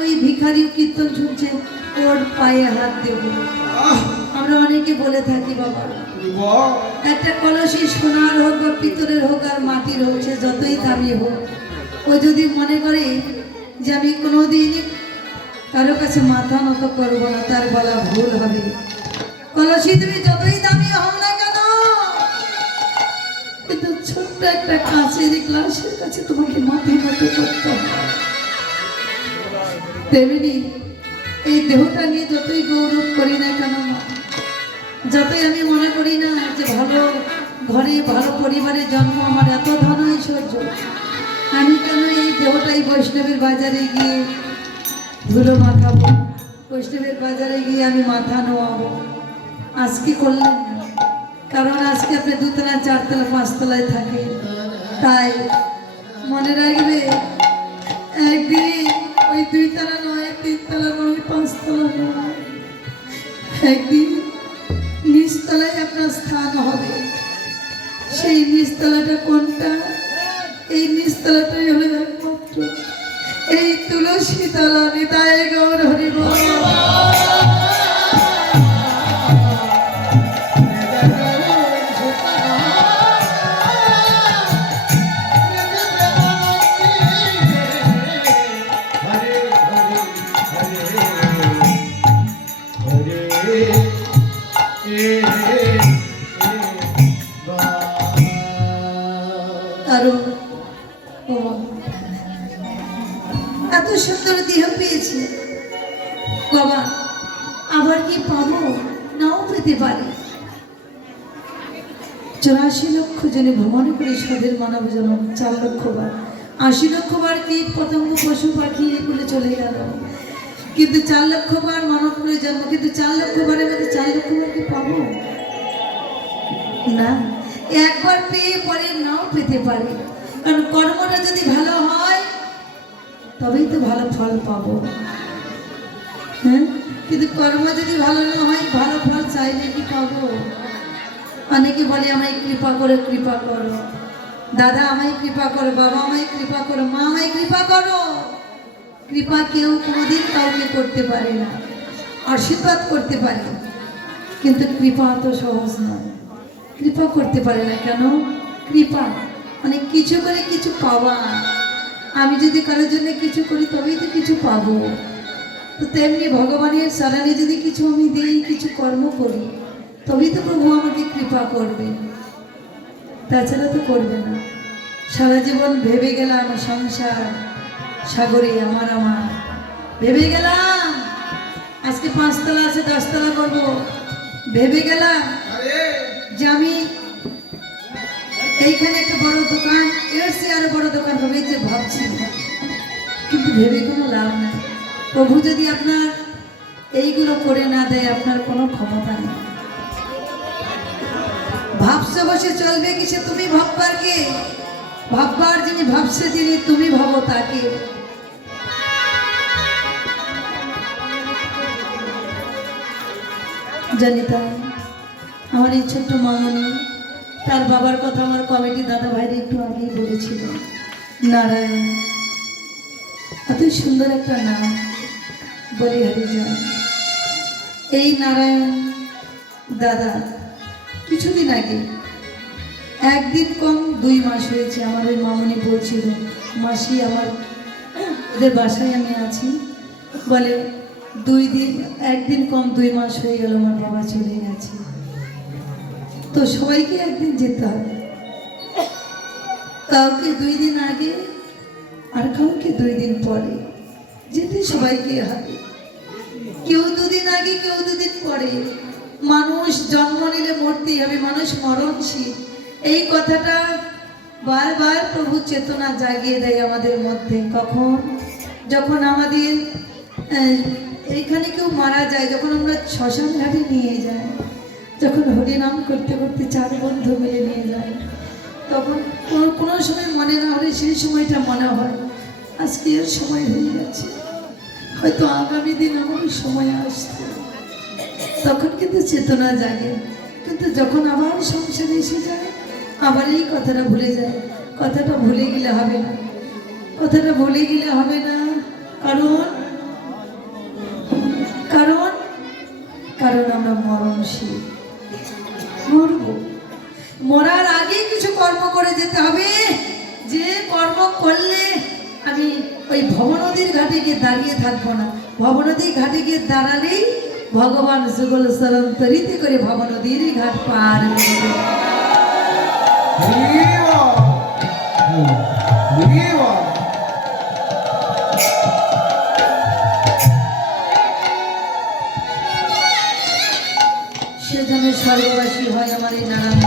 ওই ভিখারি কীর্তন শুনছে, ওর পায়ে হাত দেব। আমরা অনেকে বলে থাকি বাবা, একটা কলসি সোনার হোক বা পিতলের হোক আর মাটির হোক, সে যতই দামি হোক, ও যদি মনে করে যে আমি কোনোদিন কারো কাছে মাথা নত করবো না, তার বলা ভুল হবে। কলসি তুমি যতই দামি হও না কেন, কিন্তু ছোট্ট একটা কাঁচের গ্লাসের কাছে তোমাকে মাথা নত করতে হবে। তেমনি এই দেহটা নিয়ে যতই গৌরব করি না কেন, যতই আমি মনে করি না যে ভালো ঘরে ভালো পরিবারে জন্ম, আমার এত ধন ঐশ্বর্য, আমি কেন এই দেহটাই বৈষ্ণবের বাজারে গিয়ে ধুলো মাখাবো, বৈষ্ণবের বাজারে গিয়ে আমি মাথা নোয়াবো? আজকে করলেন না, কারণ আজকে আপনি 2 তলা 4 তলা 5 তলায় থাকে। তাই মনে রাখবে, একদিন ওই 2 তলা নয়, 3 তলা নয়, 5 তলা নয়, একদিন নিচতলায় আপনার স্থান হবে। সেই নিচতলাটা কোনটা? এই নিচতলাটাই হলো একমাত্র এই তুলসী তলা। নিতাই গৌর হরি বল। এত সুন্দর দেহ পেয়েছি বাবা, আবার কি পাবো? নাও পেতে পারি। 84 লক্ষ জনে ভ্রমণ করে সাধের মানব জন্ম, 4 লক্ষ বার, 80 লক্ষ বার কীট পতঙ্গ পশু পাখি এগুলো চলে গেল, কিন্তু 4 লক্ষ বার মানব করে জন্ম, কিন্তু 4 লক্ষ বারের মধ্যে 4 লক্ষ বার কি পাবো না? একবার পেয়ে পরে নাও পেতে পারি, কারণ কর্মটা যদি ভালো হয় তবেই তো ভালো ফল পাবো। হ্যাঁ, কিন্তু কর্ম যদি ভালো না হয়, ভালো ফল চাইলে কি পাবো? অনেকে বলে আমায় কৃপা করে, কৃপা করো দাদা, আমায় কৃপা করো, বাবা আমায় কৃপা করো, মা আমায় কৃপা করো। কৃপা কেউ কোনোদিন কাউকে করতে পারে না, আশীর্বাদ করতে পারে, কিন্তু কৃপা তো সহজ নয়। কৃপা করতে পারে না কেন? কৃপা মানে কিছু করে কিছু পাওয়া। আমি যদি কারোর জন্য কিছু করি তবেই তো কিছু পাবো। তো তেমনি ভগবানের শরণে যদি কিছু আমি দিই, কিছু কর্ম করি, তবেই তো প্রভু আমাকে কৃপা করবে, তাছাড়া তো করবে না। সারা জীবন ভেবে গেলাম সংসার সাগরে আমার ভেবে গেলাম আজকে 5 তলা আছে 10 তলা করবো, ভেবে গেলাম যে আমি এইখানে একটা বড় দোকান, এর চেয়ে আরো বড় দোকান হবে, যে ভাবছি, কিন্তু ভেবে কোনো লাভ নেই। প্রভু যদি আপনার এইগুলো করে না দেয়, আপনার কোনো ক্ষমতা নেই। ভাবছে বসে চলবে কিসে? তুমি ভাববার কে? ভাববার যিনি ভাবছে তিনি, তুমি ভাবো তাকে। জানি তাই আমার এই ছোট্ট মামনি, তার বাবার কথা আমার কমিটি দাদা ভাইরা একটু আগেই বলেছিল। নারায়ণ, এত সুন্দর একটা নাম, বলি হারি যায়। এই নারায়ণ দাদা কিছুদিন আগে, একদিন কম 2 মাস হয়েছে, আমার ওই মামনি বলছিল, মাসি আমার ওদের বাসায় আমি আছি, বলে 1দিন কম 2 মাস হয়ে গেল আমার বাবা চলে গেছে। তো সবাইকে একদিন যেতে হবে, কাউকে 2 দিন আগে আর কাউকে 2 দিন পরে যেতে সবাইকে হবে। কেউ 2 দিন আগে, কেউ 2 দিন পরে। মানুষ জন্ম নিলে মরতেই হবে, মানুষ মরণশীল। এই কথাটা বারবার প্রভু চেতনা জাগিয়ে দেয় আমাদের মধ্যে। কখন? যখন আমাদের এইখানে কেউ মারা যায়, যখন আমরা শ্মশান ঘাটে নিয়ে যাই, যখন হরিনাম করতে করতে 4 বন্ধু মিলে নিয়ে যায়, তখন কোনো সময় মনে না হলে সেই সময়টা মনে হয় আজকে এর সময় হয়ে গেছে, হয়তো আগামী দিন আমার সময় আসছে। তখন কিন্তু চেতনা জাগে, কিন্তু যখন আবার সংসারে এসে যায়, আবার এই কথাটা ভুলে যায়। কথাটা ভুলে গেলে হবে না, কথাটা ভুলে গেলে হবে না, কারণ মানুষই মরব, মরার আগে কিছু কর্ম করে যেতে হবে, যে কর্ম করলে আমি ওই ভবনদীর ঘাটে গিয়ে দাঁড়িয়ে থাকবো না। ভবনদীর ঘাটে গিয়ে দাঁড়ালেই ভগবান যুগল সরন্তরিতে করে ভবনদীর ঘাট পার করবে। সে যেন স্বর্গবাসী হয় আমার এই নারায়ণ।